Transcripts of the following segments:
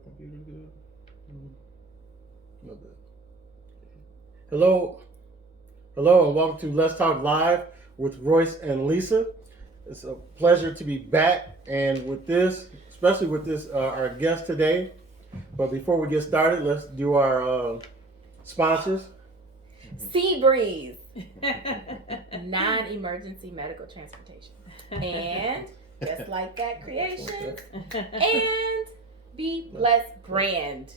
Computer good. Not bad. Hello, hello, and welcome to Let's Talk Live with Royce and Lisa. It's a pleasure to be back, and with this, especially with this, our guest today. But before we get started, let's do our sponsors. Sea Breeze, non-emergency medical transportation, and just like that creation, and Be Blessed brand.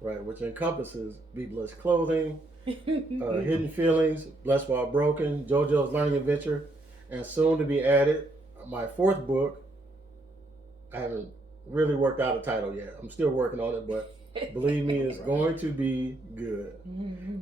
Right, which encompasses Be Blessed Clothing, Hidden Feelings, Blessed While Broken, JoJo's Learning Adventure, and soon to be added, my fourth book. I haven't really worked out a title yet. I'm still working on it, but believe me, it's going to be good.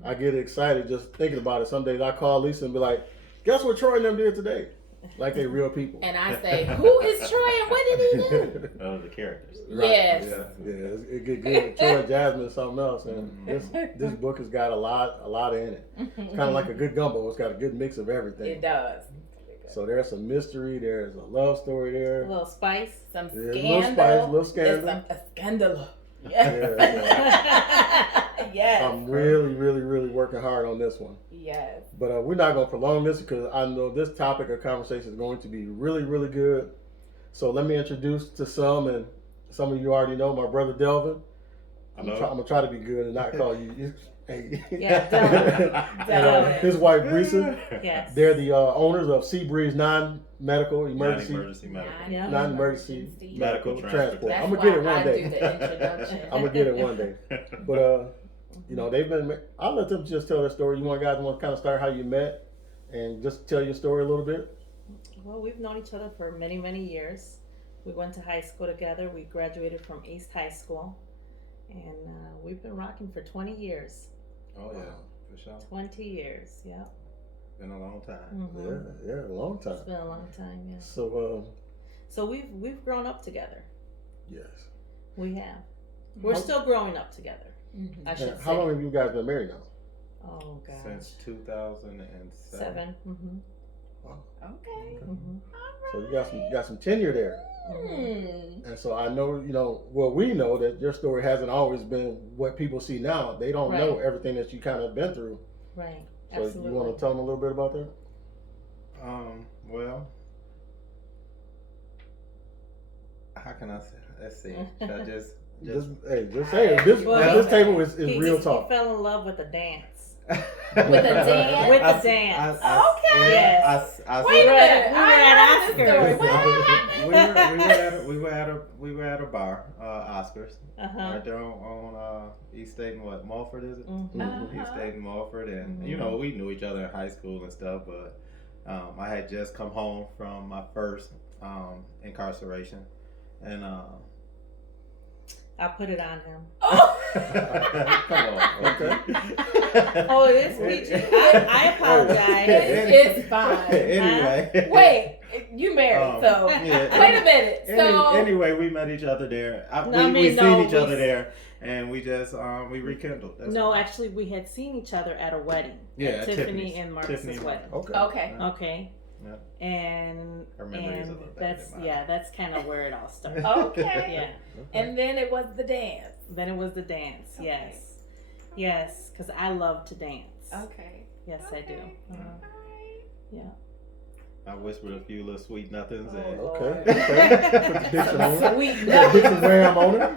I get excited just thinking about it. Some days I call Lisa and be like, guess what Troy and them did today? Like they real people. And I say, who is Troy and what did he do? Oh, the characters. Right. Yes. Yeah, it get good. Troy and Jasmine is something else, and this book has got a lot in it. It's kind of like a good gumbo. It's got a good mix of everything. It does. So there's some mystery. There's a love story there. A little spice. Some There's scandal. little scandal. There's a scandal. Yeah. Yes. I'm really working hard on this one. Yes. But we're not going to prolong this because I know this topic of conversation is going to be really good. So let me introduce to some, and some of you already know my brother Delvin. I'm gonna try to be good and not call you. Hey. Yeah, And, his wife Brisa. Yes. They're the owners of Sea Breeze non-medical emergency Non-emergency medical transport. That's I'm gonna get it why one I day. do the introduction. I'm gonna get it one day. But they've been. I'll let them just tell their story. You guys want to kind of start how you met, and just tell your story a little bit. Well, we've known each other for many years. We went to high school together. We graduated from East High School, and we've been rocking for 20 years. Oh yeah, for sure. 20 years, yeah. Been a long time. Mm-hmm. Yeah, a long time. It's been a long time, yeah. So, we've grown up together. yes. We have. We're still growing up together. I should say. How long have you guys been married now? Oh gosh. Since 2007. 7. Mm-hmm. Wow. Okay. Mm-hmm. So you got some tenure there. Mm. And so I know, we know that your story hasn't always been what people see now. They don't know everything that you kind of been through. Right. So Absolutely. you want to tell them a little bit about that? Well, how can I say? Let's see. Should I just Just say it. This table is real talk. He fell in love with the dance. With a dance? With the dance. Okay. Yes. Wait a minute. We were at Oscars. we were at a bar, Oscars. Uh-huh. Right there on East State and Mulford, is it? Mm-hmm. East State and Mulford, and Mhm. we knew each other in high school and stuff. But I had just come home from my first incarceration, and I put it on him. come on, okay. Oh, it is PG. I apologize. It's fine. Anyway, Wait, you married, so yeah. wait a minute. So Anyway, we met each other there. We seen each other there, and we just we rekindled. That's No, all. actually, we had seen each other at a wedding. Yeah, at at Tiffany Tiffany's. and Marcus's Tiffany and wedding. Okay. okay. Okay. Yeah. And Her memory is a little better than mine. that's kind of where it all started. Okay. Yeah. And then it was the dance. Then it was the dance. Okay. Yes, because I love to dance. Okay. Yes, I do. Alright. Yeah. I whispered a few little sweet nothings. And Oh, Okay. Lord. Put the Dixon on it. Sweet Put the Dixon Ram on it.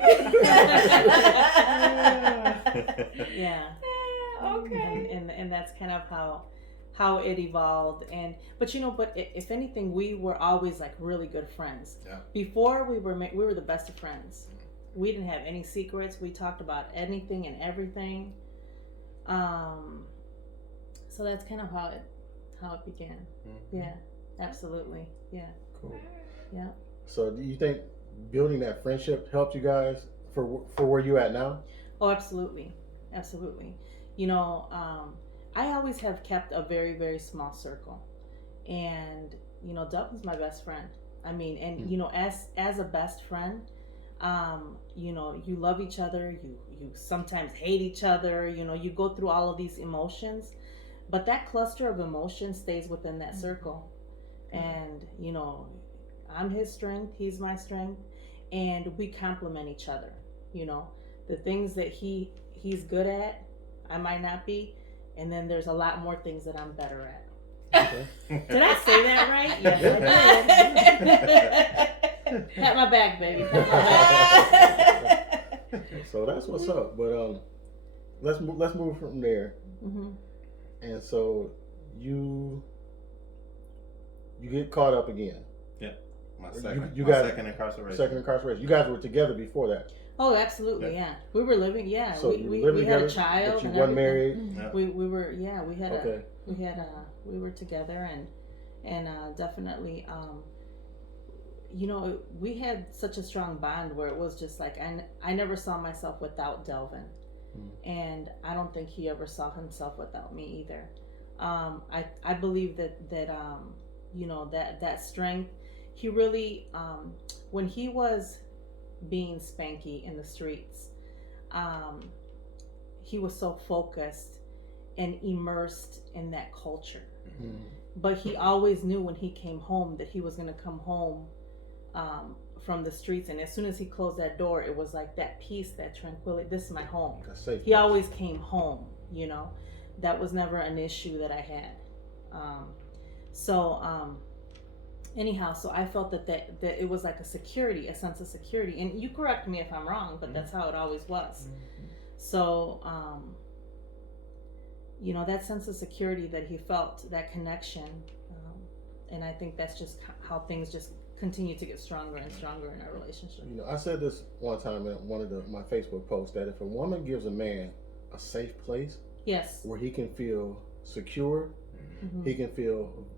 Yeah. Okay. And that's kind of how it evolved. But if anything, we were always like really good friends. Yeah. Before we were the best of friends. We didn't have any secrets. We talked about anything and everything. So that's kind of how it began. Mm-hmm. Yeah, absolutely. Yeah. Cool. Yeah. So do you think building that friendship helped you guys for where you at now? Oh, absolutely. Absolutely. I always have kept a very, very small circle. And, Dublin's my best friend. I mean, and, as a best friend, you love each other, you sometimes hate each other, you go through all of these emotions, but that cluster of emotions stays within that circle. And, I'm his strength, he's my strength, and we complement each other. You know, the things that he's good at, I might not be, and then there's a lot more things that I'm better at. Okay. Did I say that right? Yes, I did. Pat my back, baby. Pat my back. So that's what's up. But let's move from there. Mm-hmm. And so you get caught up again. My second incarceration. Second incarceration. You guys were together before that. Oh, absolutely, yeah. We were living, yeah. So we living had together, a child. but you and weren't everything. married. Yeah. We were, yeah. We had Okay. we were together, and definitely, you know, we had such a strong bond where it was just like I never saw myself without Delvin, and I don't think he ever saw himself without me either. I believe that you know, that strength. He really, when he was being spanky in the streets, he was so focused and immersed in that culture. Mm-hmm. But he always knew when he came home that he was going to come home from the streets, and as soon as he closed that door, it was like that peace, that tranquility. This is my home. That's safe. He always came home. You know, that was never an issue that I had. Anyhow, so I felt that it was like a security, a sense of security. And you correct me if I'm wrong, but that's how it always was. So, you know, that sense of security that he felt, that connection, and I think that's just how things just continue to get stronger and stronger in our relationship. You know, I said this one time in one of my Facebook posts that if a woman gives a man a safe place, Yes. where he can feel secure, Mm-hmm. he can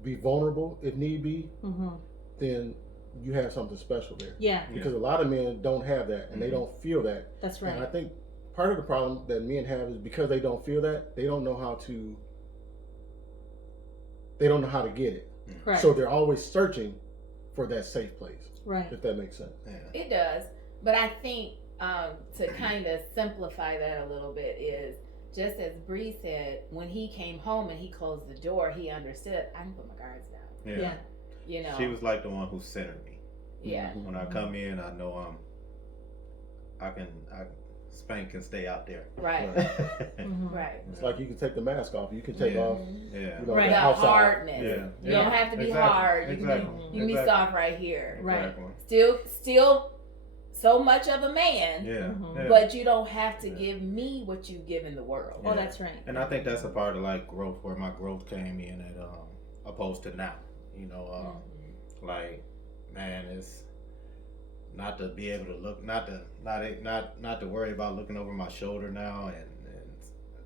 be vulnerable if need be, Mm-hmm. then you have something special there. Yeah, Because a lot of men don't have that, and they don't feel that. that's right. And I think part of the problem that men have is because they don't feel that, they don't know how to get it. Correct. So they're always searching for that safe place, Right. if that makes sense. Yeah. It does, but I think to kind of simplify that a little bit is just as Bree said, when he came home and he closed the door, he understood I can put my guards down. Yeah. You know, She was like the one who centered me. yeah, When I come in, I know Spank can stay out there. right, Mm-hmm. right. It's like you can take the mask off, you can take off, Yeah. you know, Right. the The outside. hardness. Yeah. You don't have to be hard. You Exactly. can be soft right here. Right. Exactly. Still so much of a man, Yeah. Mhm. Yeah. but you don't have to Yeah. give me what you give in the world. Oh, that's right. And I think that's a part of like growth, where my growth came in at opposed to now. You know, like, man, it's not to be able to look, not to worry about looking over my shoulder now, and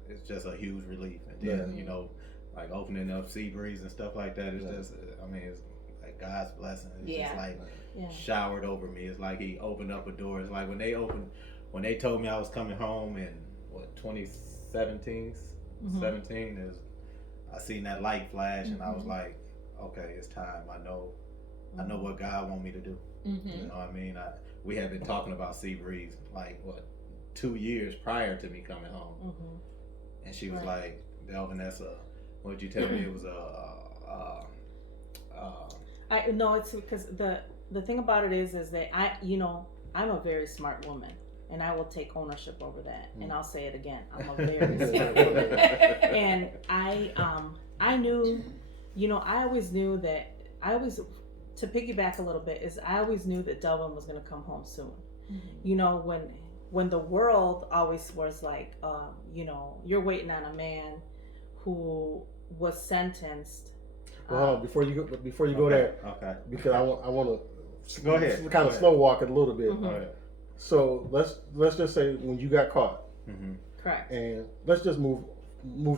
it's just a huge relief. And then Yeah. you know, like opening up sea breeze and stuff like that. It's just, I mean, it's like God's blessing. It's Yeah. just like Yeah. showered over me. It's like He opened up a door. It's like when they told me I was coming home in 2017, Mhm. 17 is, I seen that light flash and I was Mhm. like, okay, it's time. I know what God want me to do. Mm-hmm. You know what I mean? We had been talking about Sea Breeze like 2 years prior to me coming home, Mm-hmm. and she was Right. like, Delvin, that's what'd you tell me? It was I no, it's because the thing about it is that I'm a very smart woman, and I will take ownership over that, and I'll say it again. I'm a very smart woman, and I knew, I always knew that to piggyback a little bit is I always knew that Delvin was going to come home soon. You know, when the world always was like, you're waiting on a man who was sentenced. Well, hold on, before you go there, Okay. because I want to Go ahead. kind Go of ahead. slow walk it a little bit. Mhm. All right. So let's just say when you got caught, Mm-hmm. Correct. and let's just move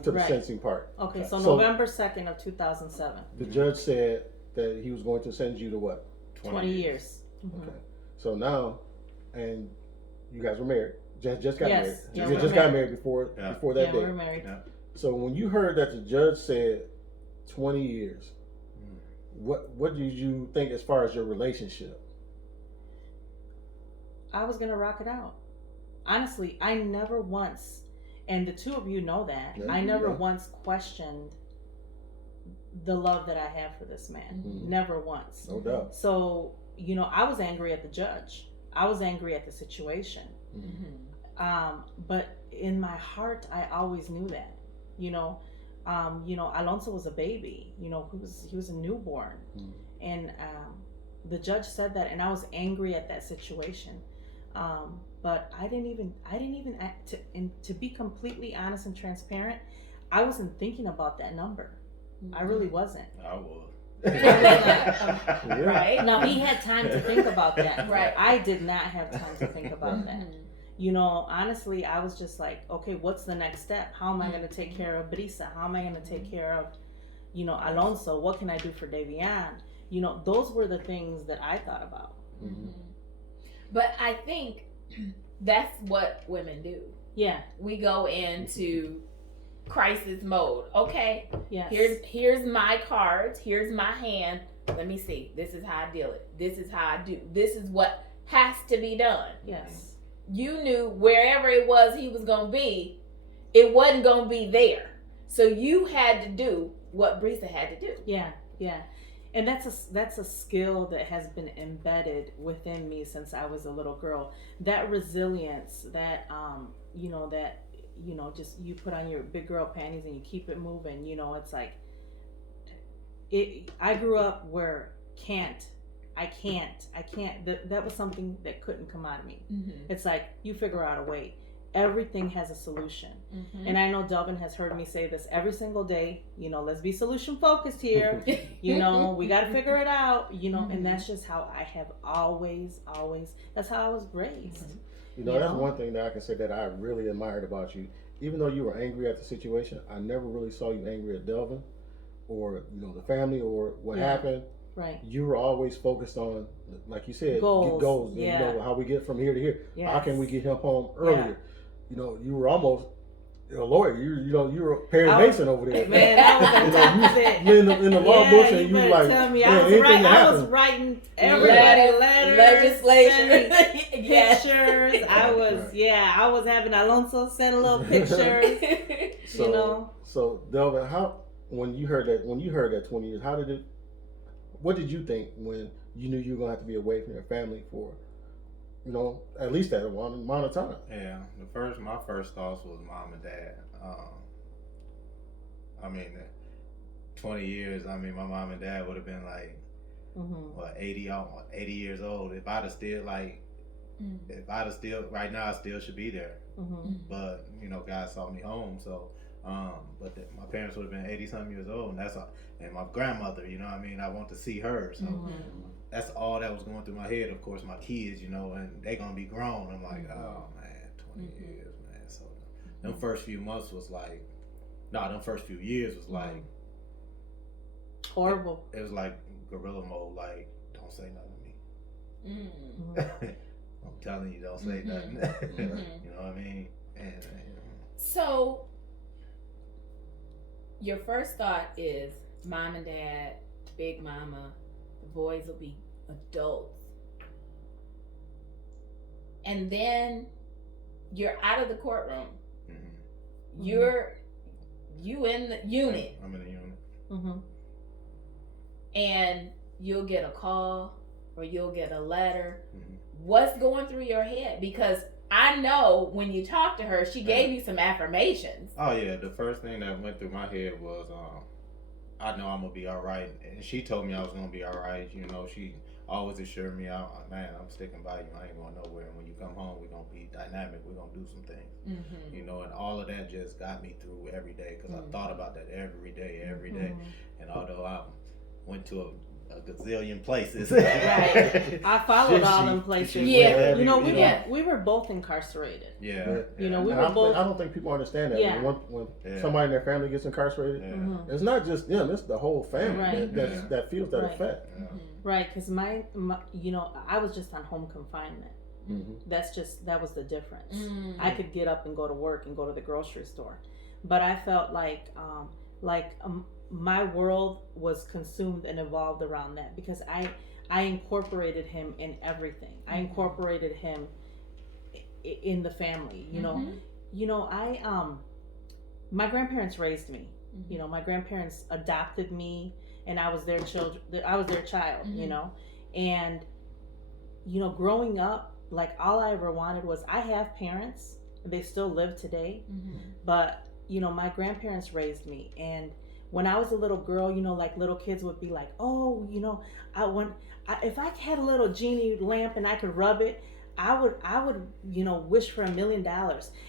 to the Right. sentencing part. Okay, so So- November 2nd of 2007. The judge said that he was going to send you to what? 20 years. Mhm. Okay. So now, and you guys were married. Just got Yes. married. Yeah, You we're just got married. married before Yeah. that Yeah, day. we're married. Yeah. So when you heard that the judge said 20 years, what did you think as far as your relationship? I was gonna rock it out. Honestly, I never once, and the two of you know that, Yeah, I never yeah. once questioned the love that I have for this man. Mhm. Never once. No doubt. So, I was angry at the judge. I was angry at the situation. But in my heart, I always knew that, you know, Alonso was a baby, he was a newborn, and the judge said that, and I was angry at that situation. But I didn't even act to be completely honest and transparent. I wasn't thinking about that number. I really wasn't. I was. Right. No, he had time to think about that. Right. I did not have time to think about that. Honestly, I was just like, okay, what's the next step? How am I going to take care of Brisa? How am I going to take care of, Alonso? What can I do for Davian? Those were the things that I thought about. But I think that's what women do. Yeah. We go into crisis mode. Okay, Yes. here's my cards. Here's my hand. Let me see. This is how I deal it. This is how I do. This is what has to be done. Yes. You knew wherever it was he was going to be, it wasn't going to be there. So you had to do what Brisa had to do. Yeah. Yeah. And that's a skill that has been embedded within me since I was a little girl. That resilience, that just you put on your big girl panties and you keep it moving. It's like I grew up where I can't. That was something that couldn't come out of me. It's like you figure out a way. Everything has a solution. And I know Delvin has heard me say this every single day, let's be solution focused here. We got to figure it out, and that's just how I have always, that's how I was raised. That's one thing that I can say that I really admired about you. Even though you were angry at the situation, I never really saw you angry at Delvin or, the family or what happened. Right. You were always focused on, like you said, goals. Yeah. How we get from here to here. Yes. How can we get him home earlier? You were almost a lawyer. You were Perry Mason over there. Man, I was on top of it. You in the law books, and you like, tell me, yeah, I was writing everybody letters, legislation, pictures. I was having Alonso send a little pictures. So Delvin, when you heard that 20 years, what did you think when you knew you were gonna have to be away from your family for, at least that amount of time? Yeah, my first thoughts was mom and dad. 20 years. My mom and dad would have been like, 80 years old. If I'd have still right now, I still should be there. But God saw me home, so. My parents would have been 80-something years old, and and my grandmother, I want to see her, so that's all that was going through my head. Of course, my kids, and they gonna be grown. I'm like, oh man, 20 years, man. So them first few months was like, them first few years was like horrible. It was like gorilla mode, like don't say nothing to me. I'm telling you, don't say nothing. You know what I mean? And so. Your first thought is mom and dad, big mama, the boys will be adults. And then you're out of the courtroom. You in the unit. I'm in the unit. And you'll get a call or you'll get a letter. What's going through your head? Because I know when you talked to her, she gave you some affirmations. Oh yeah, the first thing that went through my head was, I know I'm gonna be all right, and she told me I was gonna be all right. She always assured me, I'm sticking by you. I ain't going nowhere. And when you come home, we're gonna be dynamic. We're gonna do some things. And all of that just got me through every day because I thought about that every day. And although I went to a gazillion places. Right. I followed all them places. Yeah. We were both incarcerated. Yeah. We were both. I don't think people understand that. Yeah. When somebody in their family gets incarcerated, it's not just them; it's the whole family that feels that effect. Right, because my I was just on home confinement. That was the difference. I could get up and go to work and go to the grocery store, but I felt like my world was consumed and evolved around that because I incorporated him in everything. I incorporated him in the family. My grandparents raised me. My grandparents adopted me, and I was their child. And growing up like all I ever wanted was, I have parents, they still live today, Mm-hmm. but you know, my grandparents raised me, and when I was a little girl, you know, like little kids would be like, oh, you know, if I had a little genie lamp and I could rub it, I would, you know, wish for $1 million,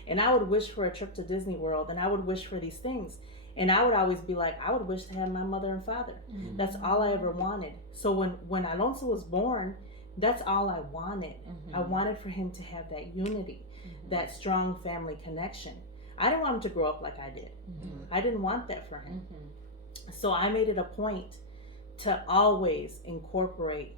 and I would wish for a trip to Disney World, and I would wish for these things, and I would always be like, I would wish to have my mother and father. Mm-hmm. That's all I ever wanted. So when Alonso was born, that's all I wanted. Mm-hmm. I wanted for him to have that unity, Mm-hmm. that strong family connection. I didn't want him to grow up like I did. Mm-hmm. I didn't want that for him. Mm-hmm. So I made it a point to always incorporate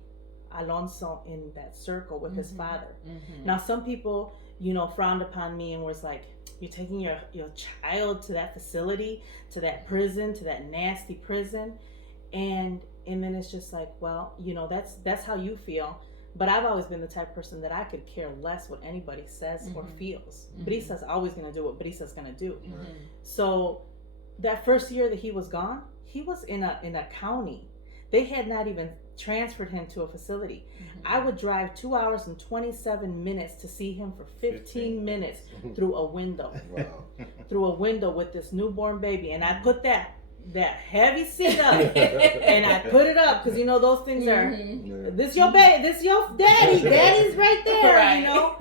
Alonso in that circle with his Mhm. father. Mm-hmm. Now, some people, you know, frowned upon me and was like, you're taking your child to that facility, to that prison, to that nasty prison. And then it's just like, well, you know, that's how you feel. But I've always been the type of person that I could care less what anybody says or Mhm. feels. Mhm. Brisa's always going to do what Brisa's going to do. Mm-hmm. So that first year that he was gone, he was in a county. They had not even transferred him to a facility. Mm-hmm. I would drive 2 hours and 27 minutes to see him for 15 minutes through a window. Wow. Through a window with this newborn baby. And I put that heavy seat up and I put it up because, you know, those things are, Mm-hmm. Yeah. this your baby, this your daddy, daddy's right there, Right. you know.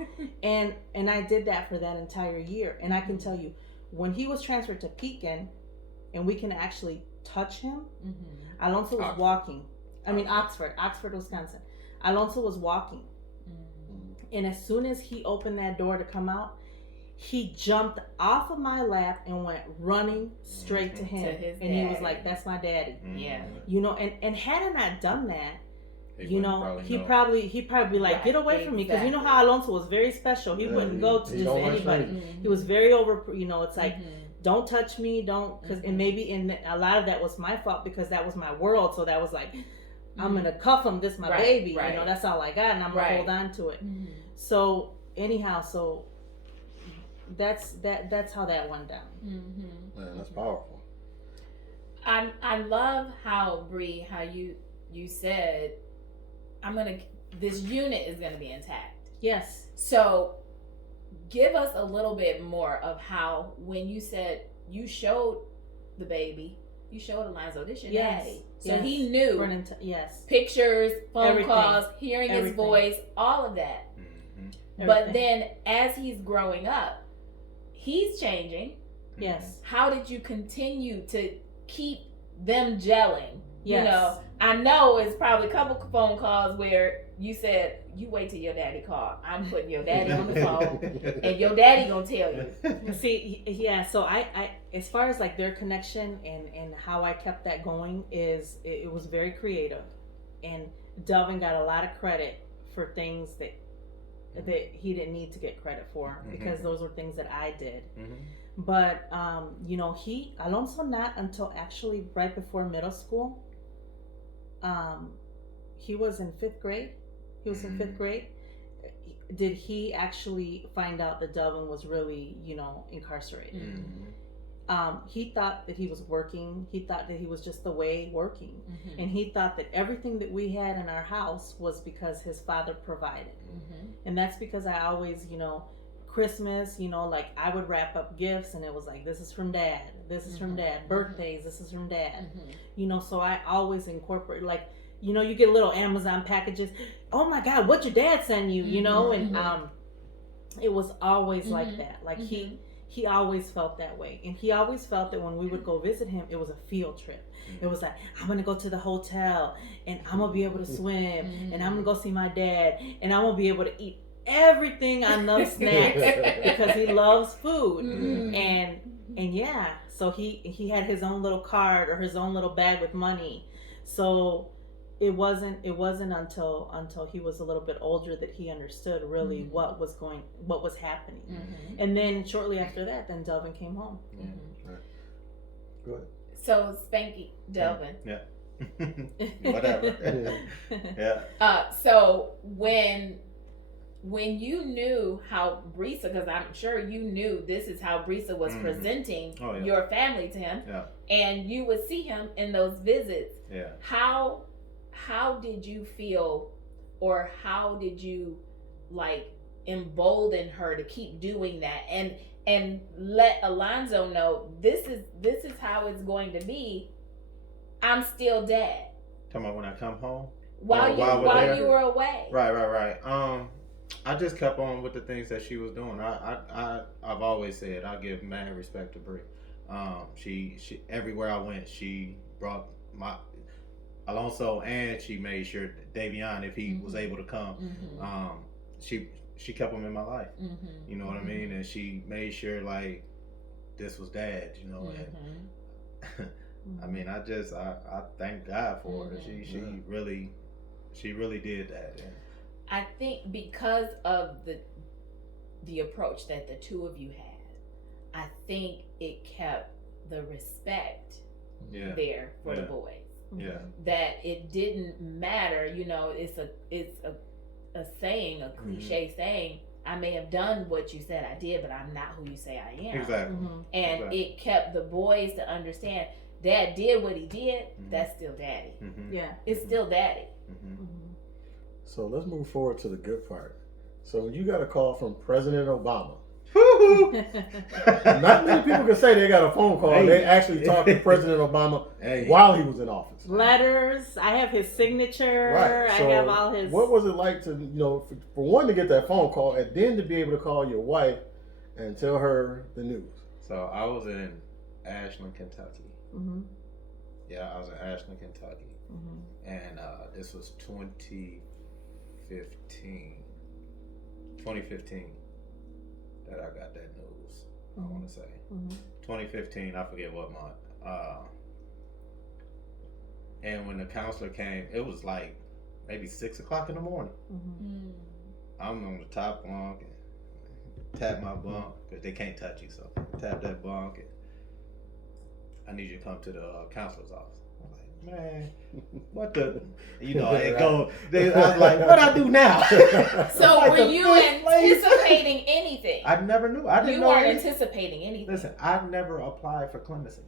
And I did that for that entire year. And I can tell you, when he was transferred to Pekin and we can actually touch him, Mm-hmm. Alonso was Oxford. walking. I mean, Oxford, Wisconsin. Alonso was walking. Mm-hmm. And as soon as he opened that door to come out, he jumped off of my lap and went running straight to him. To his And he was daddy. like, that's my daddy. Yeah. You know, and had I not done that, He you wouldn't know, probably he'd know. probably be like, Right, get away from me. Because you know how Alonso was very special. He Yeah, wouldn't he- go to he just don't like anybody. strangers. He was very over, you know, it's like, Mm-hmm. don't touch me, don't, because, and maybe a lot of that was my fault because that was my world. So that was like, I'm going to cuff him, this my Right, baby. right. You know, that's all I got, and I'm going to Right. hold on to it. Mm-hmm. So anyhow, so that's how that went down. Mm-hmm. Man, that's powerful. I love how Bree, how you said, this unit is gonna be intact. Yes. So give us a little bit more of how, when you said you showed the baby, you showed Alonzo, this your Yes, daddy. So yes. he knew Running yes. pictures, phone Everything. calls, hearing his Everything. voice, all of that. Mhm. But Everything. then as he's growing up, he's changing. Yes. How did you continue to keep them gelling? Yes. You know, I know it's probably a couple phone calls where you said, you wait till your daddy call. I'm putting your daddy on the phone and your daddy gonna tell you. See, yeah. So I as far as like their connection and how I kept that going is it was very creative, and Delvin got a lot of credit for things that he didn't need to get credit for because those were things that I did. Mhm. But you know, Alonso not until actually right before middle school. He was in 5th grade. He was in 5th grade. Did he actually find out that Delvin was really, you know, incarcerated? Mhm. He thought that he was working. He thought that he was just away working. Mm-hmm. And he thought that everything that we had in our house was because his father provided. Mm-hmm. And that's because I always, you know, Christmas, you know, like I would wrap up gifts and it was like, this is from dad. This is from dad. Birthdays, this is from dad. Mm-hmm. You know, so I always incorporate, like, you know, you get little Amazon packages. Oh my God, what your dad send you, you know? And it was always like that. Like he always felt that way. And he always felt that when we would go visit him, it was a field trip. It was like, I'm going to go to the hotel and I'm going to be able to swim and I'm going to go see my dad and I'm going to be able to eat everything on those snacks because he loves food. Mm-hmm. And yeah, so he had his own little card or his own little bag with money. So it wasn't until he was a little bit older that he understood really what was happening. Mm-hmm. And then shortly after that, then Delvin came home. Right. Go ahead. So Spanky, Delvin. Yeah. Whatever. Yeah. So when you knew how Brisa, because I'm sure you knew this is how Brisa was presenting your family to him, and you would see him in those visits. Yeah. How did you feel, or how did you like embolden her to keep doing that and let Alonzo know this is how it's going to be. I'm still dad. Talking about when I come home? While you were away. Right. I just kept on with the things that she was doing. I've always said I give mad respect to Brie. She everywhere I went, she brought my Alonso, and she made sure Davion, if he was able to come, she kept him in my life. You know what I mean? And she made sure like this was dad, you know. And I mean, I thank God for her. She really did that. And I think because of the approach that the two of you had, I think it kept the respect there for the boys. Yeah. That it didn't matter, you know, it's a saying, a cliche saying, I may have done what you said I did, but I'm not who you say I am. Exactly. And it kept the boys to understand dad did what he did, that's still daddy. Yeah. It's still daddy. So let's move forward to the good part. So when you got a call from President Obama, not many people can say they got a phone call. Hey. They actually talked to President Obama while he was in office. Letters. I have his signature. Right. So I have all his. What was it like to, you know, for one to get that phone call and then to be able to call your wife and tell her the news? So I was in Ashland, Kentucky. Yeah, I was in Ashland, Kentucky. And this was 2015 that I got that news. I want to say 2015. I forget what month. And when the counselor came, it was like maybe 6 o'clock in the morning. I'm on the top bunk and tap my bunk because they can't touch you, so tap that bunk and I need you to come to the counselor's office. I'm like, man, what the, you know, it go. I was like, what I do now? So were you anticipating anything? I never knew. I didn't know. You weren't anticipating anything. Listen, I never applied for clemency.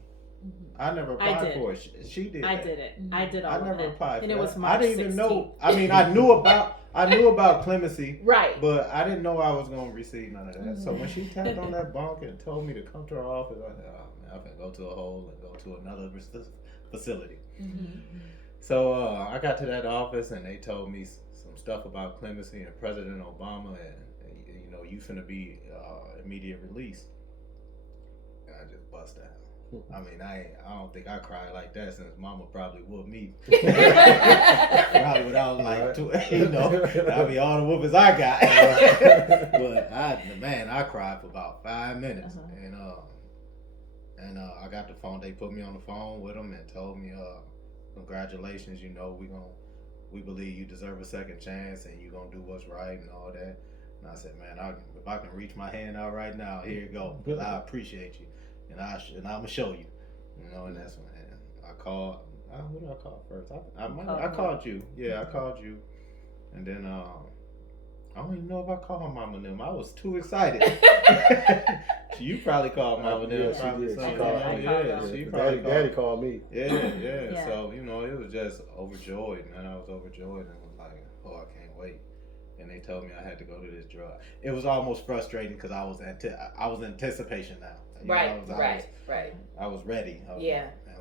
I never applied for it. She did. I did it. I did all of that. I never applied for and it was that. March I didn't even 16th. know. I mean, I knew about clemency. Right. But I didn't know I was going to receive none of that. So when she tapped on that bunk and told me to come to her office, I said, oh man, I'm going to go to a hole and go to another facility. So I got to that office and they told me some stuff about clemency and President Obama and you know, you finna be immediate release. And I just bust out. I mean, I don't think I cried like that since Mama probably whooped me. Probably without like, you know, I mean, all the whoopings I got. But I cried for about 5 minutes, and I got the phone. They put me on the phone with them and told me, congratulations, you know, we believe you deserve a second chance and you're gonna do what's right and all that. And I said, man, if I can reach my hand out right now, here you go, because I appreciate you. And I'm gonna show you, you know. And that's when I called. Who did I call first? I called you. Yeah, I called you. And then I don't even know if I called Mama them. I was too excited. You probably called Mama them. Yeah, she did. She probably called. Daddy called me. Yeah. So you know, it was just overjoyed, man. I was overjoyed and was like, oh, I can't wait. And they told me I had to go to this drug. It was almost frustrating because I was in anticipation now. You know, I was ready. I was like,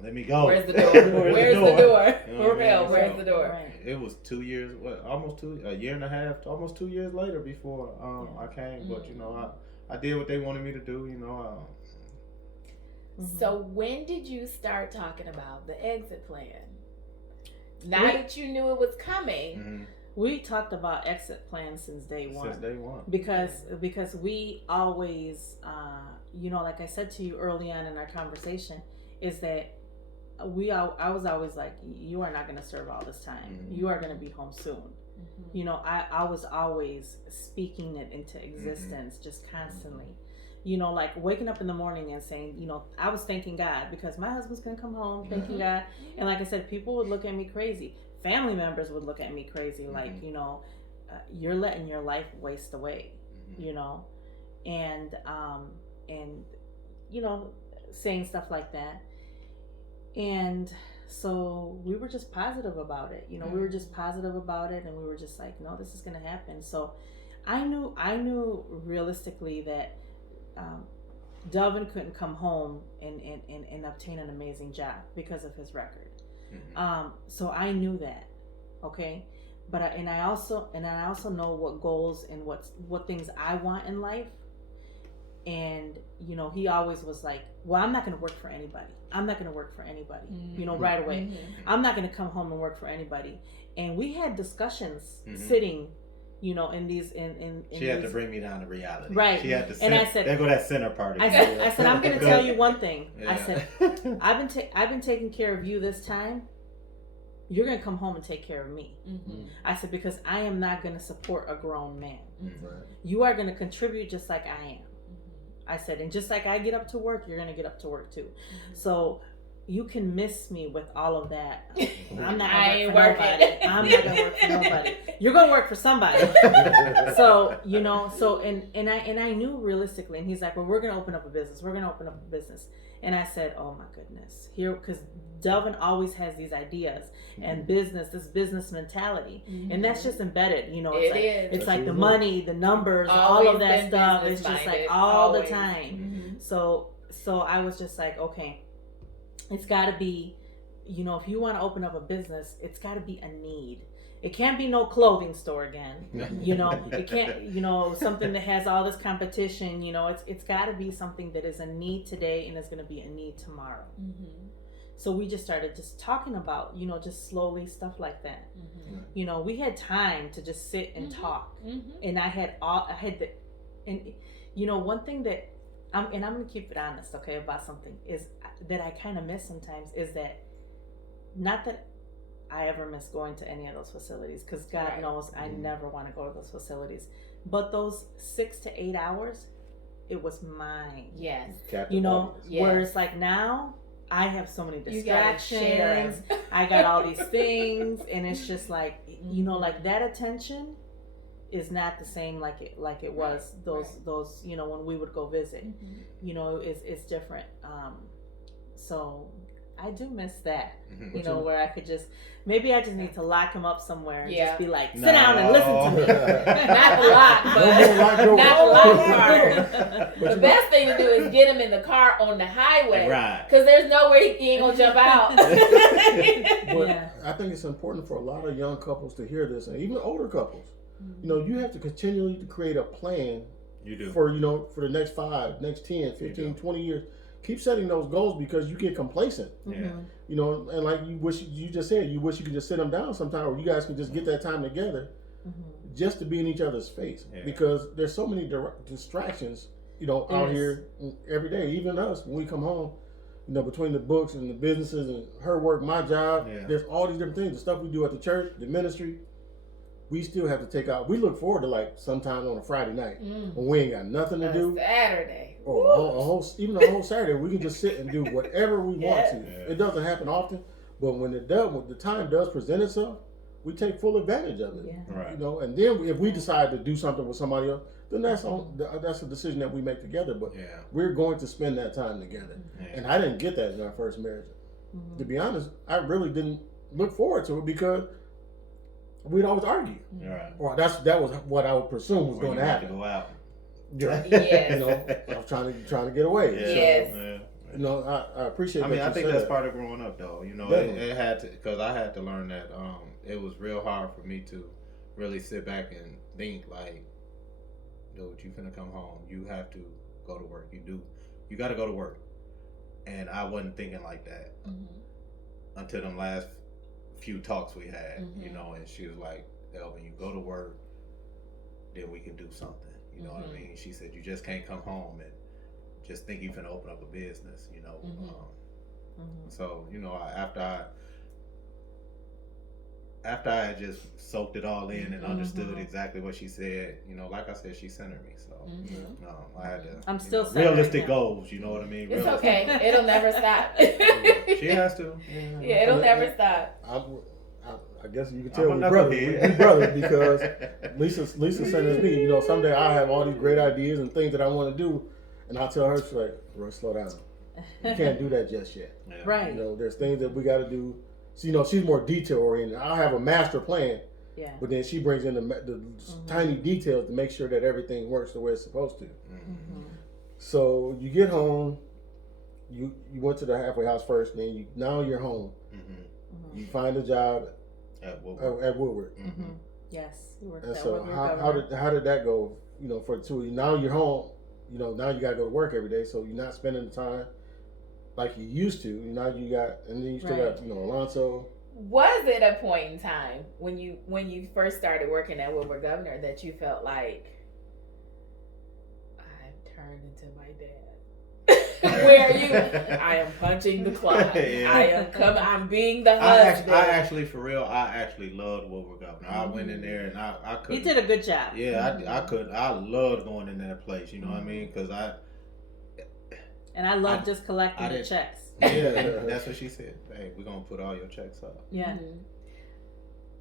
let me go. Where's the door? Where's the door? For real, where's the door? It was 2 years, a year and a half, almost 2 years later before I came. But you know, I did what they wanted me to do. You know. So when did you start talking about the exit plan? Now that you knew it was coming. We talked about exit plans since day one. Because we always, you know, like I said to you early on in our conversation, is that I was always like, you are not going to serve all this time. You are going to be home soon. You know, I was always speaking it into existence, just constantly. You know, like waking up in the morning and saying, you know, I was thanking God because my husband's going to come home, thanking God. And like I said, people would look at me crazy. Family members would look at me crazy, like, you know, you're letting your life waste away, you know, and you know, saying stuff like that. And so we were just positive about it, you know, we were just positive about it, and we were just like, no, this is going to happen. So I knew realistically that Delvin couldn't come home and obtain an amazing job because of his record. So I knew that, okay. But I also know what goals and what things I want in life. And you know, he always was like, well, I'm not going to work for anybody. You know, right away. I'm not going to come home and work for anybody. And we had discussions sitting, you know, in these she had to bring me down to reality, right? She had to and I said, there go that center part again. I said I'm going to tell you one thing. Yeah. I said I've been taking care of you this time. You're going to come home and take care of me. I said, because I am not going to support a grown man. You are going to contribute just like I am. I said, and just like I get up to work, you're going to get up to work too. So you can miss me with all of that. I'm not going to work for nobody. I'm not going to work for nobody. You're going to work for somebody. So, you know, and I knew realistically, and he's like, well, we're going to open up a business. And I said, oh my goodness, here, because Delvin always has these ideas and this business mentality, and that's just embedded. You know, it's like the money, the numbers, all of that stuff. It's just like all the time. So I was just like, okay, it's got to be, you know, if you want to open up a business, it's got to be a need. It can't be no clothing store again. You know, it can't, you know, something that has all this competition. You know, it's got to be something that is a need today and is going to be a need tomorrow. So we just started just talking about, you know, just slowly stuff like that. You know, we had time to just sit and talk, and and you know, one thing that I'm going to keep it honest, okay, about something is that I kind of miss sometimes is that, not that I ever miss going to any of those facilities, because God knows I never want to go to those facilities. But those 6 to 8 hours, it was mine. Yes. You know, whereas like now I have so many distractions. I got all these things, and it's just like, you know, like that attention is not the same like it was those you know, when we would go visit. You know, it's different. So I do miss that, you know, where I could just, maybe I just need to lock him up somewhere and just be like, sit down and listen to me. Not the lock, but not the lock part. The best thing to do is get him in the car on the highway. Right. Because there's nowhere he ain't going to jump out. But I think it's important for a lot of young couples to hear this, and even older couples. You know, you have to continually create a plan. You do. For, you know, for the next 5, next 10, 15, 20 years. Keep setting those goals, because you get complacent. You know, and like you just said, you wish you could just sit them down sometime, or you guys can just get that time together just to be in each other's face. Because there's so many distractions, you know, out here every day. Even us, when we come home, you know, between the books and the businesses and her work, my job, there's all these different things. The stuff we do at the church, the ministry, we still have to take out. We look forward to like sometime on a Friday night when we ain't got nothing to do. Saturday. Or even a whole Saturday, we can just sit and do whatever we want to. It doesn't happen often, but when the time does present itself, we take full advantage of it. You know, and then if we decide to do something with somebody else, then that's a decision that we make together. But we're going to spend that time together. And I didn't get that in our first marriage. To be honest, I really didn't look forward to it, because we'd always argue. Or that was what I would presume was going to happen. To go out. You know, I was trying to get away. You know, I appreciate. I mean, I think that's part of growing up, though. You know, it had to, because I had to learn that it was real hard for me to really sit back and think like, dude, you finna come home. You have to go to work. You got to go to work. And I wasn't thinking like that until them last few talks we had. You know, and she was like, Elvin, you go to work, then we can do something. You know what I mean? She said, you just can't come home and just think you're going to open up a business, you know. So, you know, after I had just soaked it all in and understood exactly what she said, you know, like I said, she centered me. So, I had to, I'm still realistic goals, you know what I mean? It's okay. It'll never stop. She has to. Yeah, it'll never stop. I guess you can tell we're brothers because Lisa sends me, you know, someday I have all these great ideas and things that I want to do, and I'll tell her, she's like, bro, slow down. You can't do that just yet. Right. You know, there's things that we got to do. So, you know, she's more detail oriented. I'll have a master plan, Yeah. But then she brings in the tiny details to make sure that everything works the way it's supposed to. So you get home, you went to the halfway house first, then now you're home. You find a job at Woodward. Yes. And so how did that go? You know, for the two of you. Now you're home. You know, now you got to go to work every day, so you're not spending the time like you used to. Now you got, and then you still got, Alonso. Was it a point in time when you first started working at Woodward Governor that you felt like I turned into my dad? Where I am punching the clock. I'm being the husband. I actually, for real, I actually loved Woodward Governor. I went in there and I could. You did a good job. Yeah, I loved going in that place. You know what I mean? Because I love just collecting the checks. Yeah, that's what she said. Hey, we're gonna put all your checks up. Yeah.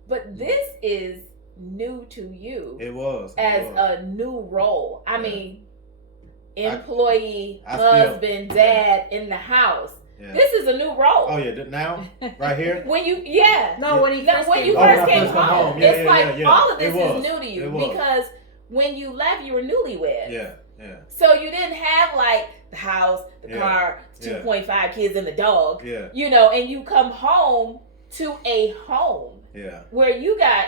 But this is new to you. It was a new role. I mean, employee, husband, dad in the house. Yeah. This is a new role. Oh yeah, now right here. When you when you first came home, it's like all of this is new to you because when you left, you were newlywed. Yeah. So you didn't have like the house, the car, 2.5 kids, and the dog. Yeah. You know, and you come home to a home. Yeah. Where you got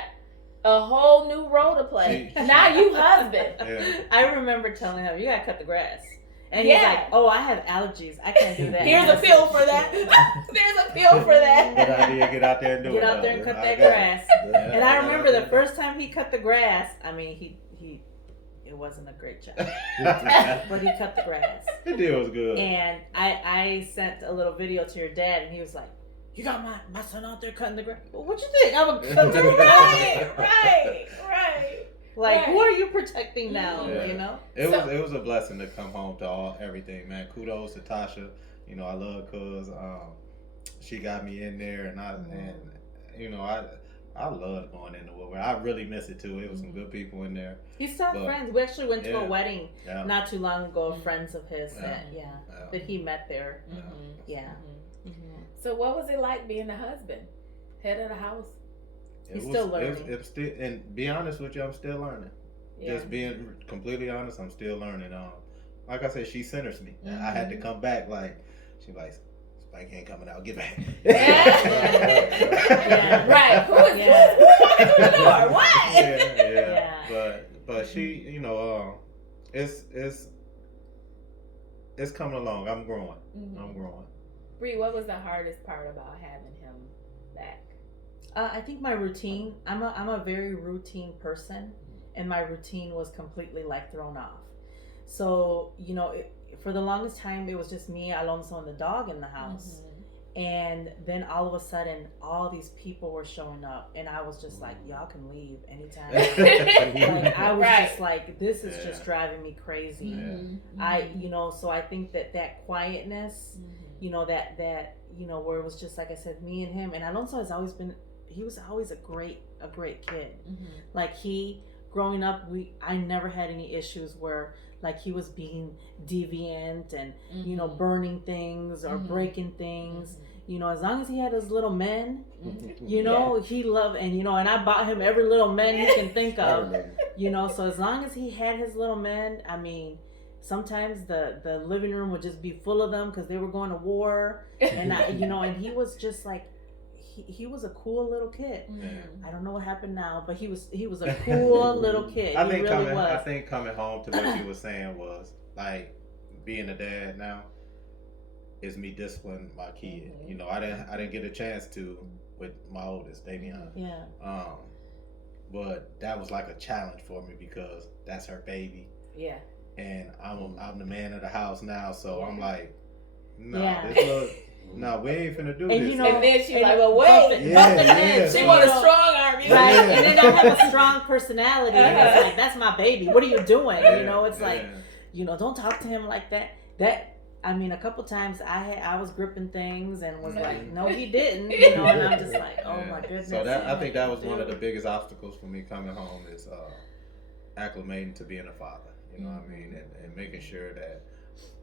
a whole new role to play. Now you husband. Yeah. I remember telling him, you gotta cut the grass. And he's like, oh, I have allergies. I can't do that. Here's a pill for that. There's a pill for that. Good idea. Get out there and do it. Get out there and cut that grass. And I remember the first time he cut the grass, I mean, it wasn't a great job. But he cut the grass. The deal was good. And I sent a little video to your dad, and he was like, you got my son out there cutting the grass. Well, what you think? I'm a cut the grass. Right. Like, who are you protecting now? Yeah. You know, it was a blessing to come home to everything, man. Kudos to Tasha. You know, I love cuz she got me in there, and I loved going into Woodward. I really miss it too. It was some good people in there. He's still friends. We actually went to a wedding not too long ago of friends of his that he met there. So what was it like being a husband, head of the house? He's still learning. It's still, and be honest with you, I'm still learning. Yeah. Just being completely honest, I'm still learning. Like I said, she centers me. I had to come back. Like she's like, Spike ain't coming out. Get back. Right. Who is walking through the door? What? Yeah. But she, it's coming along. I'm growing. I'm growing. Bree, what was the hardest part about having him back? I think my routine. I'm a very routine person, and my routine was completely like thrown off. So for the longest time, it was just me, Alonso, and the dog in the house. And then all of a sudden, all these people were showing up, and I was just like, y'all can leave anytime. Like, I was just like, this is just driving me crazy. So I think that quietness, that where it was just, like I said, me and him. And Alonso has always been, he was always a great kid. Like growing up, I never had any issues where like he was being deviant and burning things or breaking things. As long as he had his little men, he loved, and I bought him every little man he can think of. So as long as he had his little men, I mean, sometimes the living room would just be full of them because they were going to war, and and he was just like, he was a cool little kid. I don't know what happened now, but he was a cool little kid. I think coming home to what you were saying was like being a dad now is me disciplining my kid. I didn't get a chance to with my oldest, Davion. But that was like a challenge for me because that's her baby. Yeah. And I'm the man of the house now, so I'm like, no, we ain't finna do this. And then she's like, well, wait. She want a strong arm. Right. And then I have a strong personality. And it's like, that's my baby. What are you doing? It's like, don't talk to him like that. I mean, a couple times I was gripping things and was like, no, he didn't. And I'm just like, oh my goodness. So I think that was one of the biggest obstacles for me coming home is acclimating to being a father. You know what I mean? And making sure that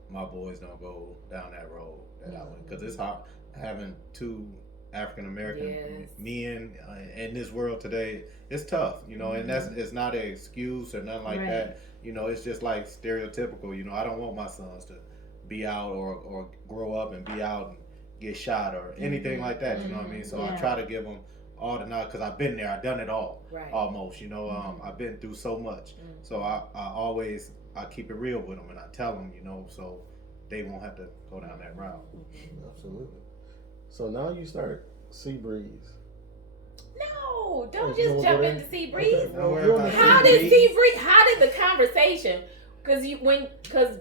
my boys don't go down that road that I went, because it's hard having two African American men in this world today, it's tough, you know, and it's not an excuse or nothing like that. You know, it's just like stereotypical. You know, I don't want my sons to be out or grow up and be out and get shot or anything like that. You know what I mean? So I try to give them all the knowledge, because I've been there, I've done it all, almost. You know, I've been through so much. So I always keep it real with them, and I tell them, you know, so they won't have to go down that route. Absolutely. So now you start Sea Breeze. No, don't just jump into Sea Breeze. Okay. How did Sea Breeze? How did the conversation? Because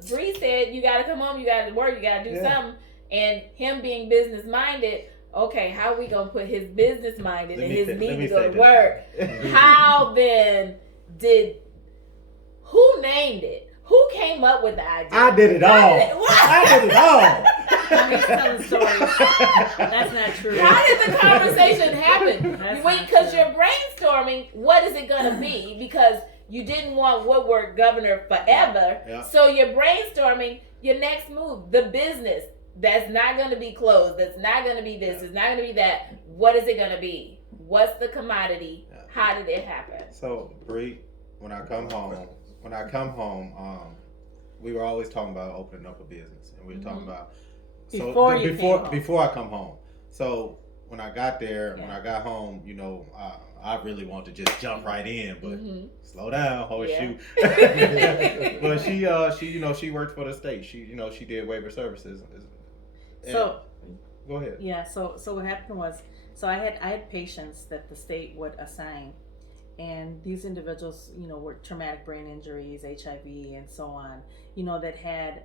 Bree said you got to come home, you got to work, you got to do something, and him being business minded. Okay, how are we gonna put his business minded and his need to go to work? How then who named it? Who came up with the idea? I did it all. I did it all. He's telling stories. That's not true. How did the conversation happen? Because you're brainstorming, what is it going to be? Because you didn't want Woodward governor forever. Yeah. So you're brainstorming your next move, the business that's not going to be closed, that's not going to be this, it's not going to be that. What is it going to be? What's the commodity? Yeah. How did it happen? So, Bree, when I come home, we were always talking about opening up a business, and we were talking about before I come home. So when I got there, when I got home, you know, I really wanted to just jump right in, but slow down, horseshoe. But she you know, she worked for the state. She did waiver services. So go ahead. Yeah. So what happened was, I had patients that the state would assign. And these individuals, you know, were traumatic brain injuries, HIV, and so on, you know, that had,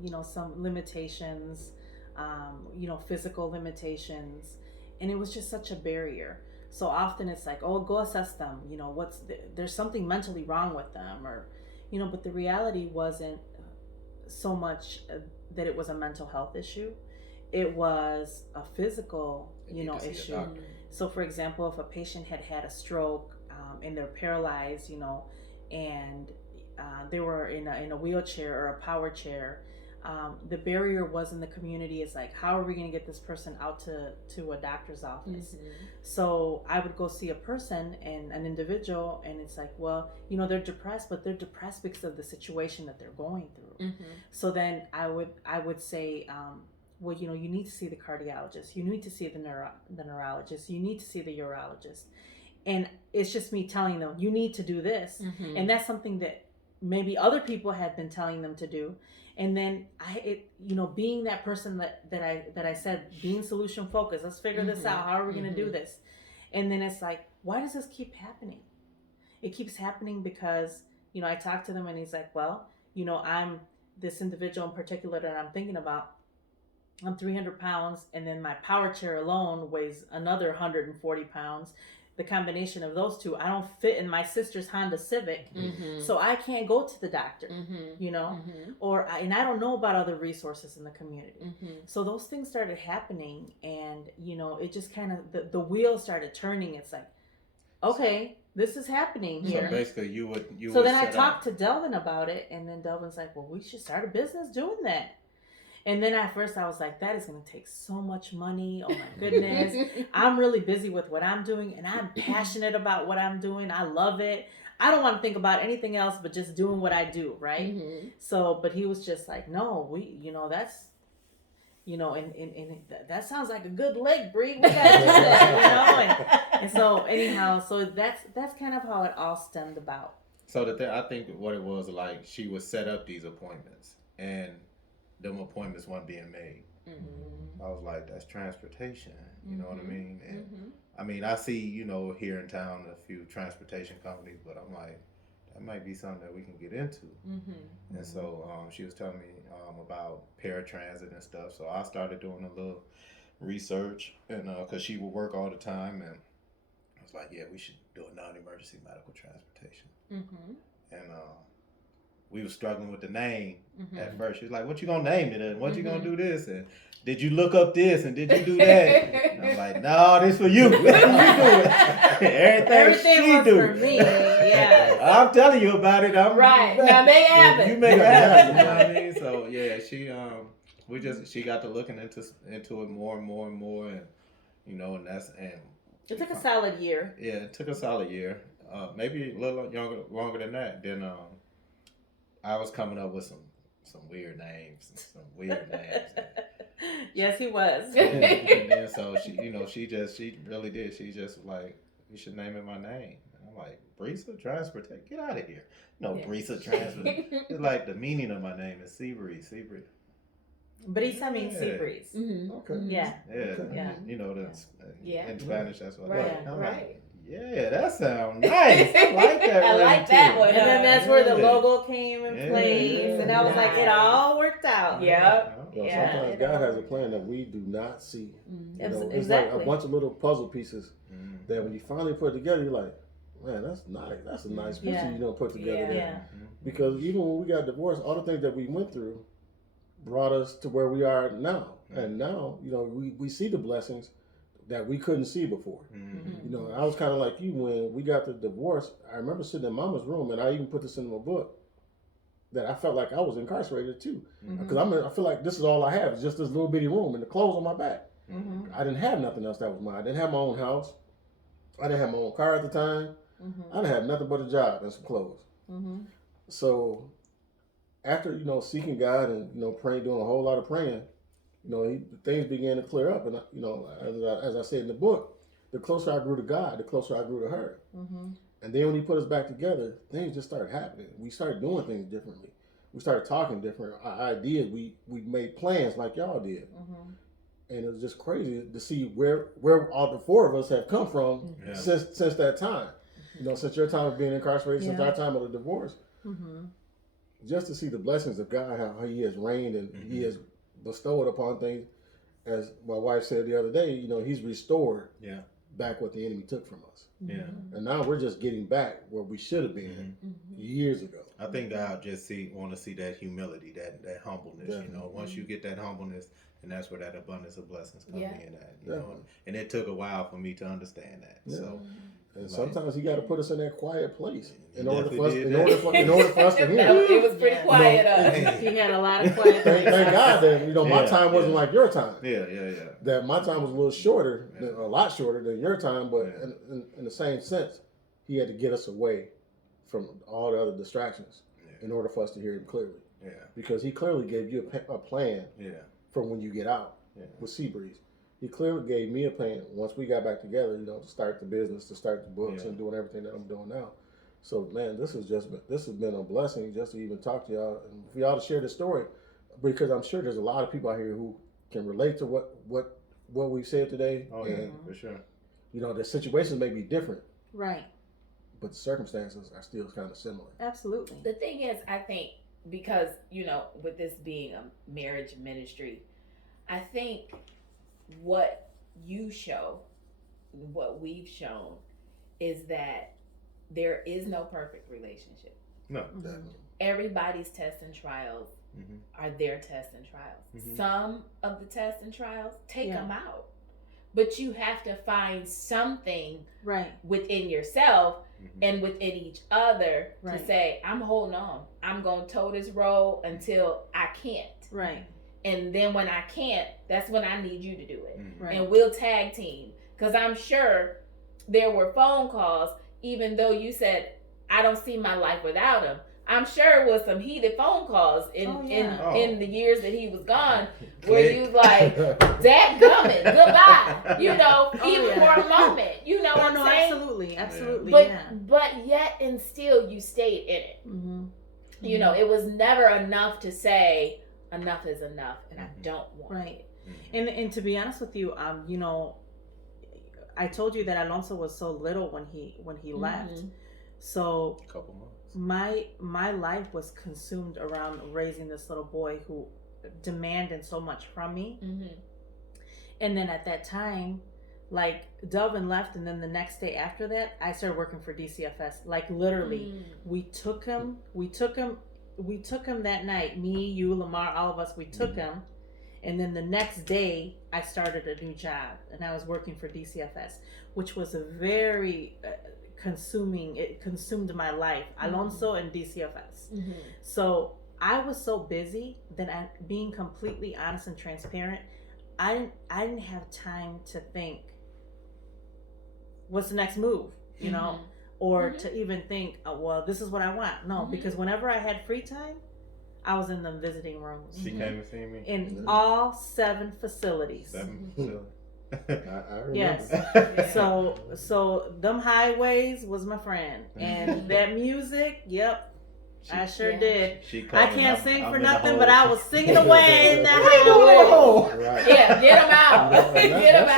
you know, some limitations, you know, physical limitations. And it was just such a barrier. So often it's like, oh, go assess them. You know, there's something mentally wrong with them, or, you know, but the reality wasn't so much that it was a mental health issue. It was a physical, you know, issue. So for example, if a patient had a stroke, and they're paralyzed, you know, and they were in a wheelchair or a power chair, the barrier was in the community. It's like, how are we going to get this person out to a doctor's office? So I would go see a person and an individual, and it's like, well, you know, they're depressed, but they're depressed because of the situation that they're going through. So then I would say, well, you know, you need to see the cardiologist, you need to see the neurologist, you need to see the urologist. And it's just me telling them, you need to do this. And that's something that maybe other people had been telling them to do. And then you know, being that person that I said, being solution focused, let's figure this out. How are we going to do this? And then it's like, why does this keep happening? It keeps happening because, you know, I talked to them and he's like, well, you know, I'm this individual in particular that I'm thinking about. I'm 300 pounds. And then my power chair alone weighs another 140 pounds. The combination of those two, I don't fit in my sister's Honda Civic, so I can't go to the doctor, you know, and I don't know about other resources in the community. So those things started happening, and, you know, it just kind of, the wheel started turning. It's like, okay, this is happening here. So basically you So then I talked to Delvin about it, and then Delvin's like, well, we should start a business doing that. And then at first I was like, that is going to take so much money. Oh my goodness. I'm really busy with what I'm doing, and I'm passionate about what I'm doing. I love it. I don't want to think about anything else but just doing what I do. Right. So, but he was just like, no, you know, that's, you know, and that sounds like a good leg, Bree. We got to do that, you know? And so anyhow, so that's kind of how it all stemmed about. So I think what it was, like, she would set up these appointments, and them appointments weren't being made. I was like, that's transportation. You know what I mean? And I mean, I see, you know, here in town a few transportation companies, but I'm like, that might be something that we can get into. And so she was telling me about paratransit and stuff. So I started doing a little research, and because she would work all the time, and I was like, yeah, we should do a non-emergency medical transportation. And we were struggling with the name at first. She was like, what you gonna name it? And what you gonna do this? And did you look up this? And did you do that? And I'm like, no, this for you. You do it. Everything she do. For me. Yeah. I'm telling you about it. Right. Now make it happen. You make it happen. You know what I mean? So yeah, she got to looking into it more and more and more, and you know, and it took a solid year. Yeah, it took a solid year. Maybe a little longer than that. Then I was coming up with some weird names. Yes, he was. And then so she really did. She just like, you should name it my name. And I'm like, Brisa Transportation, get out of here. No, yeah. Brisa Transportation. It's like the meaning of my name is Seabreeze. But he said means sea breeze. Mm-hmm. Okay. Yeah. Yeah. You know, in Spanish, that's what right. I'm right. like, yeah, that sounds nice. I like that. I like that one. And then that's where the logo came in place. And I was like, it all worked out. Yep. Sometimes God has a plan that we do not see. Mm-hmm. You know, it's exactly. like a bunch of little puzzle pieces that when you finally put it together, you're like, man, that's nice. That's a nice picture you don't put together there. Yeah. Because even when we got divorced, all the things that we went through brought us to where we are now. And now, you know, we see the blessings that we couldn't see before. You know, I was kind of like you when we got the divorce. I remember sitting in Mama's room, and I even put this in my book, that I felt like I was incarcerated too. Because I feel like this is all I have, is just this little bitty room and the clothes on my back. I didn't have nothing else that was mine. I didn't have my own house. I didn't have my own car at the time. I didn't have nothing but a job and some clothes. So after, you know, seeking God and, you know, praying, doing a whole lot of praying, you know, things began to clear up. And, you know, as I said in the book, the closer I grew to God, the closer I grew to her. And then when he put us back together, things just started happening. We started doing things differently. We started talking different. Our ideas, we made plans like y'all did. And it was just crazy to see where all the four of us have come from since that time. You know, since your time of being incarcerated, since our time of the divorce. Just to see the blessings of God, how he has reigned and he has bestowed upon things. As my wife said the other day, you know, he's restored back what the enemy took from us. And now we're just getting back where we should have been years ago. I think God just want to see that humility, that humbleness. Definitely. You know, once you get that humbleness, and that's where that abundance of blessings come in at. You know? And it took a while for me to understand that. So. And sometimes he got to put us in that quiet place in order for us to hear. It was pretty quiet. He had a lot of quiet. Thank God that, you know, my time wasn't like your time. Yeah. That my time was a little shorter, a lot shorter than your time, but in the same sense, he had to get us away from all the other distractions in order for us to hear him clearly. Because he clearly gave you a plan for when you get out with Seabreeze. He clearly gave me a plan once we got back together, you know, to start the business, to start the books and doing everything that I'm doing now. So, man, this has been a blessing just to even talk to y'all and for y'all to share this story, because I'm sure there's a lot of people out here who can relate to what we've said today. Oh, yeah, for sure. You know, the situations may be different. Right. But the circumstances are still kind of similar. Absolutely. The thing is, I think, because, you know, with this being a marriage ministry, I think what you show, what we've shown, is that there is no perfect relationship. No. Everybody's tests and trials are their tests and trials. Some of the tests and trials, take them out. But you have to find something within yourself and within each other to say, I'm holding on. I'm going to toe this road until I can't. Right. And then when I can't, that's when I need you to do it. Right. And we'll tag team. Because I'm sure there were phone calls, even though you said, I don't see my life without him. I'm sure it was some heated phone calls in the years that he was gone, where you was like, dadgummit, goodbye. You know, even for a moment. You know what I'm saying? Absolutely. But yet and still you stayed in it. You know, it was never enough to say, enough is enough, and I don't want it. And to be honest with you, you know, I told you that Alonso was so little when he left. So a couple months. My life was consumed around raising this little boy who demanded so much from me. And then at that time, like, Delvin left, and then the next day after that, I started working for DCFS. Like, literally, we took him that night. Me, you, Lamar, all of us, we took him. And then the next day, I started a new job, and I was working for DCFS, which was a very it consumed my life. Alonso and DCFS. So I was so busy that being completely honest and transparent, I didn't have time to think what's the next move, you know, or to even think, oh, well, this is what I want. No, because whenever I had free time, I was in the visiting rooms. She came to see me in all 7 facilities. 7 facilities. I remember. Yes. So them highways was my friend, and that music, yep. I sure did. I can't sing for nothing, but I was singing away in that highway. Right. Yeah, get them out. Get them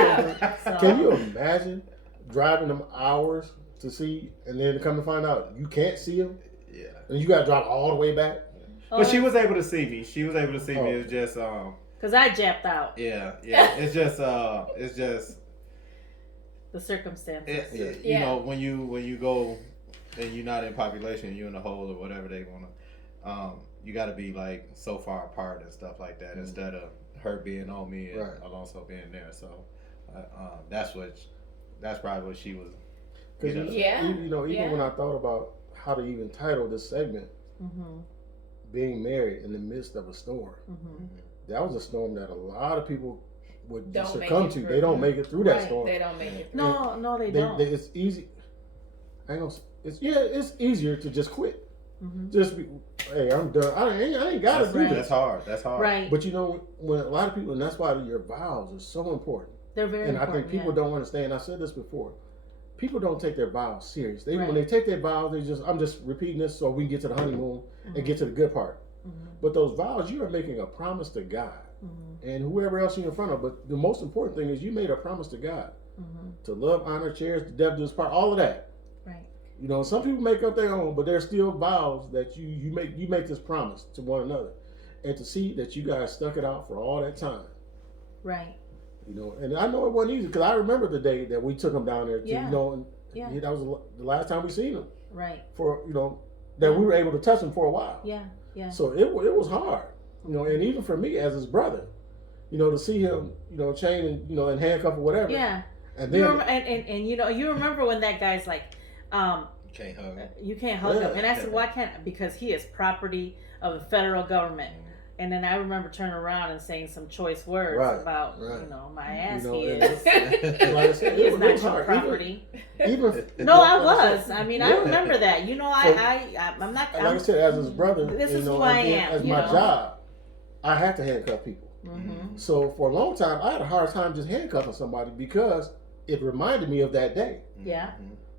out. So, can you imagine driving them hours to see, and then come to find out you can't see them? Yeah. And you got to drive all the way back? But she was able to see me. She was able to see me. It's just because I japped out. Yeah. It's just the circumstances. You know, when you go and you're not in population, you're in a hole or whatever they wanna. You got to be like so far apart and stuff like that instead of her being on me and Alonso being there. So that's probably what she was. Even when I thought about how to even title this segment, being married in the midst of a storm. That was a storm that a lot of people would succumb to. They don't make it through that storm. They don't make it through. No, they don't. It's easy. It's easier to just quit. Just be, hey, I'm done. I ain't got to do this. That's hard. Right. But you know, when a lot of people, and that's why your vows are so important. They're very important. And I think people don't understand. I said this before. People don't take their vows serious. When they take their vows, I'm just repeating this so we can get to the honeymoon and get to the good part. But those vows, you are making a promise to God and whoever else you're in front of. But the most important thing is you made a promise to God to love, honor, cherish, the death, this part, all of that. Right. You know, some people make up their own, but there's still vows that you make this promise to one another, and to see that you guys stuck it out for all that time. Right. You know, and I know it wasn't easy because I remember the day that we took him down there. You know, and that was the last time we seen him. Right. For that we were able to touch him for a while. Yeah. Yeah. So it was hard, and even for me as his brother, to see him, chained and and handcuffed or whatever. Yeah. And then you remember when that guy's like, can't hug him. You can't hug him, and I said, "Why can't?" Because he is property of the federal government. And then I remember turning around and saying some choice words about, my ass he is. Like I said, it was hard. Property. No, I was. I mean, I remember that. I'm not. Like I said, as his brother, this is who I am. As my job, I had to handcuff people. So for a long time, I had a hard time just handcuffing somebody because it reminded me of that day. Yeah.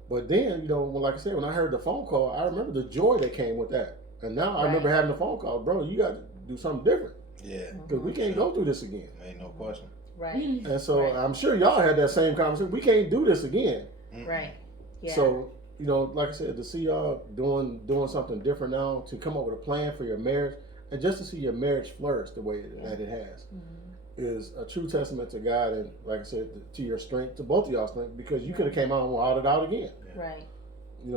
But then, like I said, when I heard the phone call, I remember the joy that came with that. And now I remember having the phone call, bro, you got to do something different. Yeah. Because we can't go through this again. Ain't no question. Right. And so I'm sure y'all had that same conversation. We can't do this again. Right. Yeah. So, like I said, to see y'all doing something different now, to come up with a plan for your marriage, and just to see your marriage flourish the way that it has, is a true testament to God and, like I said, to your strength, to both of y'all's strength, because you could have came out and wilded it out again. Yeah. Right.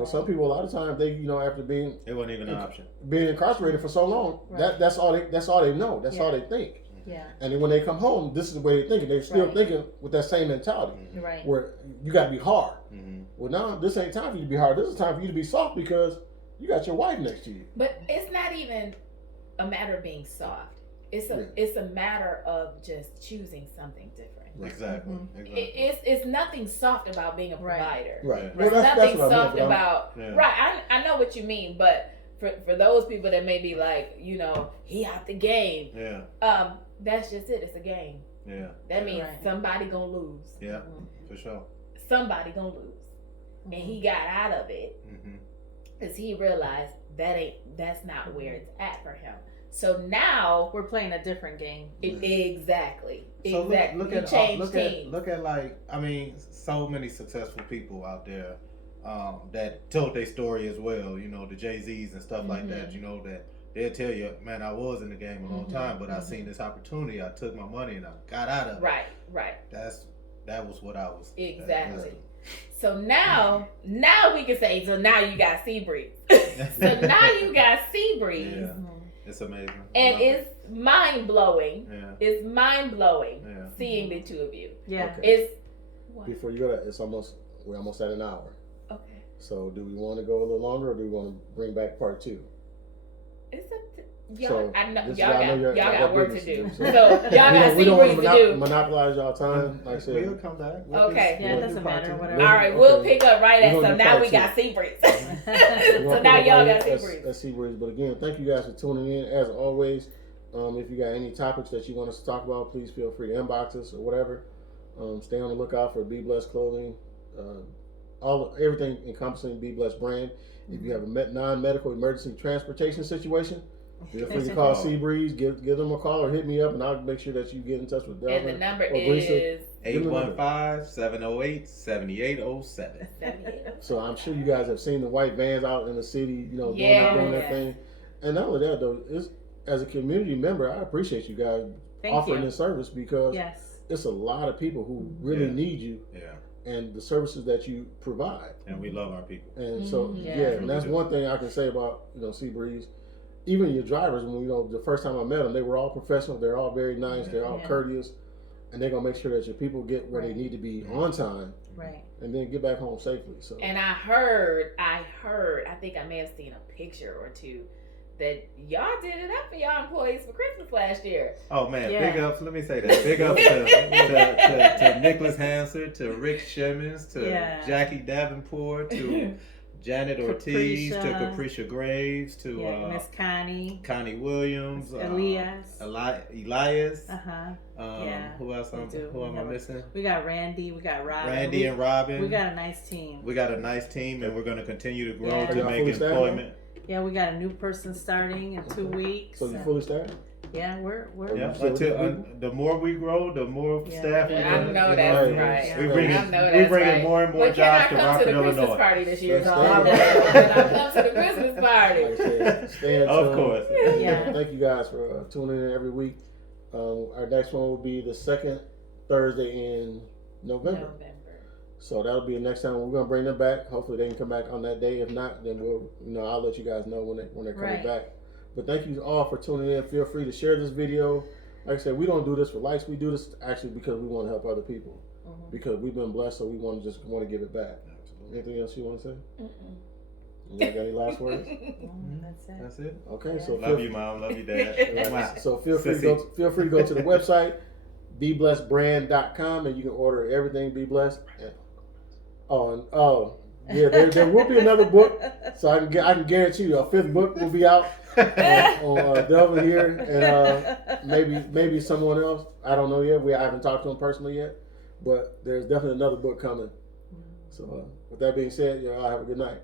Some people a lot of times they, after being it wasn't even an option, being incarcerated for so long, that's all they know. That's all they think. Yeah. And then when they come home, this is the way they're thinking. They're still thinking with that same mentality, right? Where you got to be hard. Well, now this ain't time for you to be hard. This is time for you to be soft because you got your wife next to you. But it's not even a matter of being soft. It's a matter of just choosing something different. Exactly. It's nothing soft about being a provider. Right. There's nothing soft about. Yeah. Right. I know what you mean, but for those people that may be like, he out the game. Yeah. That's just it. It's a game. Yeah. That means somebody gonna lose. Yeah. For sure. Somebody gonna lose, and he got out of it because he realized that's not where it's at for him. So now we're playing a different game. Exactly. So exactly. Look at like, I mean, so many successful people out there that told their story as well. The Jay-Z's and stuff like that. That they'll tell you, man, I was in the game a long time, but I seen this opportunity. I took my money and I got out of it. Right. That was what I was. Exactly. So now we can say, so now you got Seabreeze. So now you got Seabreeze. Yeah. It's amazing. And it's mind blowing. Yeah. It's mind blowing seeing the two of you. Yeah. Okay. It's before you go to we're almost at an hour. Okay. So do we want to go a little longer or do we want to bring back part 2? It's up to y'all. So, I know this is y'all why I know got y'all got work to business do. to So do, y'all got we don't want Seabreeze to to do. monopolize y'all time. Like I said, we'll come back. Okay. Yeah, it doesn't matter. Whatever. All right, we'll pick up right We're at. gonna So do now part we two. got Seabreeze. So now y'all got Seabreeze. That's Seabreeze. But again, thank you guys for tuning in. As always, if you got any topics that you want us to talk about, please feel free to inbox us or whatever. Stay on the lookout for Be Blessed Clothing. Everything encompassing Be Blessed brand. If you have a non-medical emergency transportation situation, feel free to call Seabreeze, give them a call or hit me up, and I'll make sure that you get in touch with Delvin. And the number is 815-708-7807. So I'm sure you guys have seen the white vans out in the city, doing that thing. And not only that, though, as a community member, I appreciate you guys offering this service because it's a lot of people who really need you. Yeah. And the services that you provide. And we love our people. And so, and that's one thing I can say about, Seabreeze. Even your drivers, when the first time I met them, they were all professional. They're all very nice. They're all courteous. And they're going to make sure that your people get where they need to be on time. Right. And then get back home safely. So. And I heard, I think I may have seen a picture or two that y'all did it up for y'all employees for Christmas last year. Oh man, big ups. Let me say that. Big ups to Nicholas Hanser, to Rick Shimmons, to Jackie Davenport, to Janet Ortiz, to Capricia Graves, to Miss Connie Williams, Elias. Who else? Who am I missing? We got Randy. We got Robin. Randy and Robin. We got a nice team. And we're going to continue to grow to make employment. Yeah, we got a new person starting in 2 weeks. So you fully staffed? Yeah, we're until the more we grow, the more staff we I have. know that's right. We bring in more and more jobs to Rockford, Illinois. Can I come to the Christmas party this year? Can I come to the Christmas party? Like I said, of course. Thank you guys for tuning in every week. Our next one will be the second Thursday in November. So that'll be the next time we're gonna bring them back. Hopefully they can come back on that day. If not, then we'll, I'll let you guys know when they're coming back. But thank you all for tuning in. Feel free to share this video. Like I said, we don't do this for likes. We do this actually because we want to help other people. Because we've been blessed, so we want to give it back. Absolutely. Anything else you want to say? You got any last words? That's it. Okay, so love you, Mom. Love you, Dad. So feel free to go to the website, BeBlessedBrand.com, and you can order everything Be Blessed. There will be another book, so I can guarantee you a 5th book will be out on Delvin here, and maybe someone else. I don't know yet. I haven't talked to him personally yet, but there's definitely another book coming. So with that being said, y'all have a good night.